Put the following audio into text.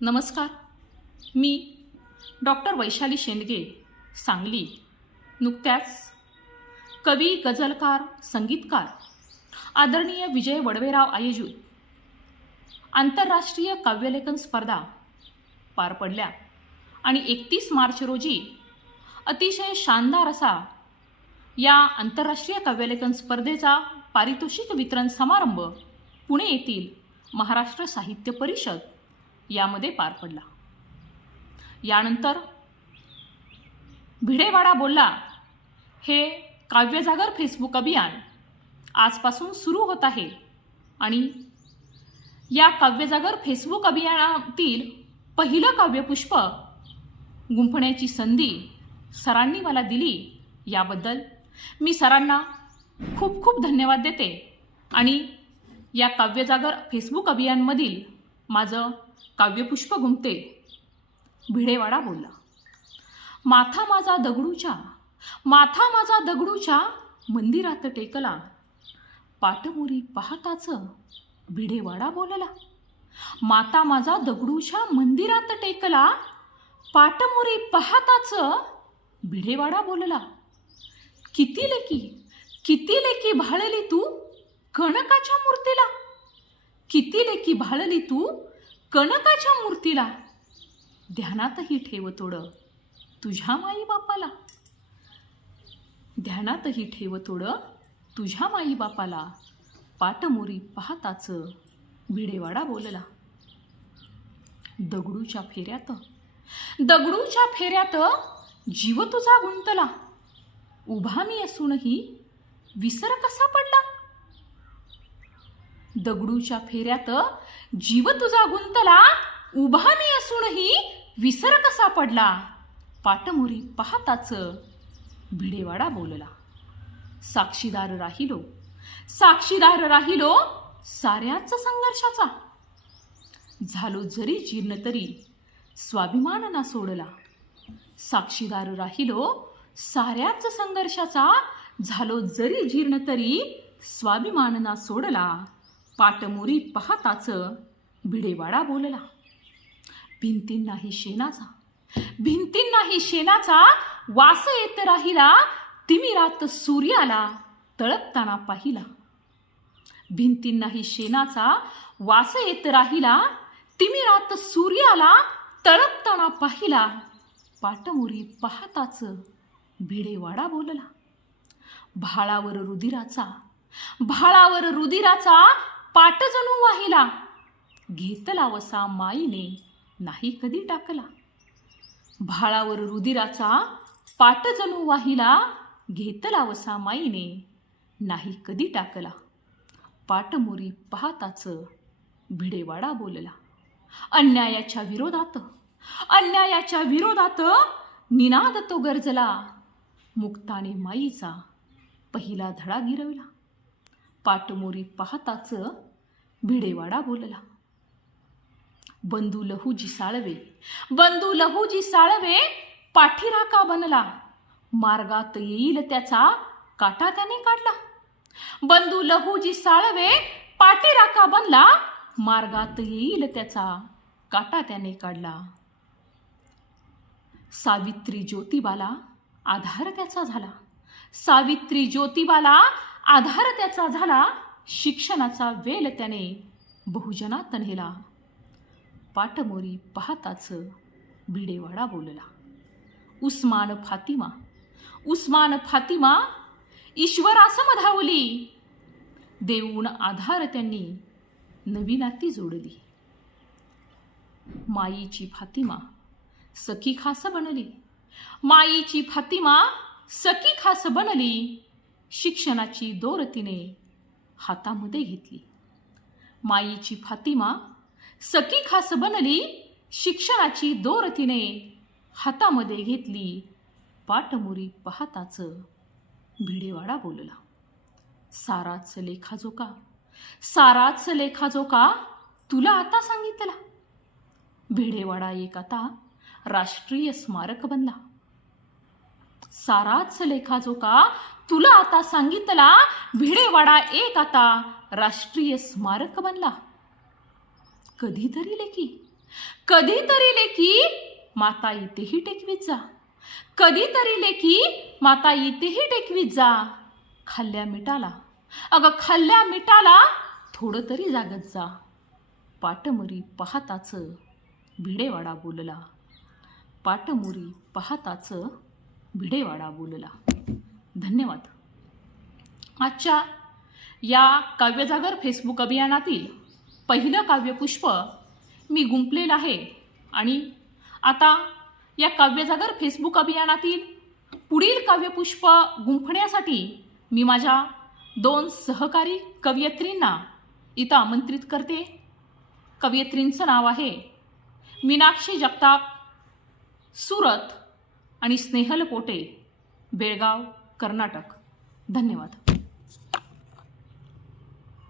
नमस्कार. मी डॉक्टर वैशाली शेंडगे सांगली नुकत्याच कवी गझलकार संगीतकार आदरणीय विजय वडवेराव आयोजित आंतरराष्ट्रीय काव्यलेखन स्पर्धा पार पडल्या आणि एकतीस मार्च रोजी अतिशय शानदार असा या आंतरराष्ट्रीय काव्यलेखन स्पर्धेचा पारितोषिक वितरण समारंभ पुणे येथील महाराष्ट्र साहित्य परिषद यामध्ये पार पडला. यानंतर भिडेवाडा बोलला हे काव्यजागर फेसबुक अभियान आजपासून सुरू होत आहे आणि या काव्यजागर फेसबुक अभियानातील पहिलं काव्यपुष्प गुंफण्याची संधी सरांनी मला दिली याबद्दल मी सरांना खूप खूप धन्यवाद देते आणि या काव्यजागर फेसबुक अभियानमधील माझं काव्यपुष्प गुंफते भिडेवाडा बोलला माथा माझा दगडूच्या माथा माझा दगडूच्या मंदिरात टेकला. पाटमोरी पाहताच भिडेवाडा बोलला माता माझा दगडूच्या मंदिरात टेकला. पाटमोरी पाहताच भिडेवाडा बोलला किती लेकी किती लेकी भाळली तू कणकाच्या मूर्तीला? किती लेकी भाळली तू कणकाच्या मूर्तीला. ध्यानातही ठेव थोडं तुझ्या माई बापाला ध्यानातही ठेव थोडं तुझ्या माई बापाला पाटमोरी पाहताच भिडेवाडा बोलला. दगडूच्या फेऱ्यात दगडूच्या फेऱ्यात जीव तुझा गुंतला. उभा मी असूनही विसर कसा पडला? दगडूच्या फेऱ्यात जीव तुझा गुंतला उभा मी असूनही विसर कसा पडला? पाटमोरी पाहताच भिडेवाडा बोलला. साक्षीदार राहिलो. साक्षीदार राहिलो साऱ्याच संघर्षाचा. झालो जरी जीर्ण तरी स्वाभिमान ना सोडला. साक्षीदार राहिलो साऱ्याच संघर्षाचा. झालो जरी जीर्ण तरी स्वाभिमान ना सोडला. पाटमुरी पाहताच भिडेवाडा बोलला. भिंतींनाही शेणाचा भिंतींनाही शेणाचा वास येत राहिला. तिमिरात सूर्याला तळपताना पाहिला. भिंतींनाही शेणाचा वास येत राहिला. तिमिरात सूर्याला तळपताना पाहिला. पाटमुरी पाहताच भिडेवाडा बोलला. भाळावर रुधिराचा भाळावर रुधिराचा पाट जणू वाहिला. घेतला वसा माईने नाही कधी टाकला. भाळावर रुधिराचा पाट जणू वाहिला घेतला वसा माईने नाही कधी टाकला. पाटमोरी पाहताच भिडेवाडा बोलला. अन्यायाच्या विरोधात अन्यायाच्या विरोधात निनाद तो गरजला. मुक्ताने माईचा पहिला धडा गिरवला. पाटमोरी पाहताच भिडेवाडा बोलला. बंधू लहूजी साळवे बंधू लहूजी साळवे पाठीराका बनला? मार्गात येईल त्याचा काटा त्याने काढला. बंधू लहूजी साळवे पाठीराका बनला? मार्गात येईल त्याचा काटा त्याने काढला. सावित्री ज्योतिबाला आधार त्याचा झाला. सावित्री ज्योतिबाला आधार त्याचा झाला. शिक्षणाचा वेल त्याने बहुजना तन्हेला पाटमोरी पाहताच भिडेवाडा बोलला. उस्मान फातिमा उस्मान फातिमा ईश्वरासम धावली. देऊन आधार त्यांनी नवी नाती जोडली. माईची फातिमा सखी खास बनली. माईची फातिमा सखी खास बनली. शिक्षणाची दोर तिने हातामध्ये घेतली. माईची फातिमा सखी खास बनली शिक्षणाची दोर तिने हातामध्ये घेतली. पाटमुरी पाहताच भिडेवाडा बोलला. साराच लेखाजोका साराच लेखाजोका तुला आता सांगितला. भिडेवाडा एक आता राष्ट्रीय स्मारक बनला. साराच लेखाजोका तुला आता सांगितला भिडेवाडा एक आता राष्ट्रीय स्मारक बनला. कधीतरी लेखी कधीतरी लेकी माता इथेही टेकवीत जा. कधीतरी लेकी माता इथेही टेकवीत जा. खाल्ल्या मिटाला अगं खाल्ल्या मिटाला थोडं तरी जागत जा. पाटमुरी पाहताच भिडेवाडा बोलला. पाटमुरी पाहताच भिडेवाडा बोलला. धन्यवाद. आजच्या या काव्यजागर फेसबुक अभियानातील पहिलं काव्यपुष्प मी गुंपलेलं आहे आणि आता या काव्यजागर फेसबुक अभियानातील पुढील काव्यपुष्प गुंफण्यासाठी मी माझ्या दोन सहकारी कवयित्रींना इथं आमंत्रित करते. कवयित्रींचं नाव आहे मीनाक्षी जगताप सुरत आणि स्नेहल पोटे बेळगाव कर्नाटक. धन्यवाद.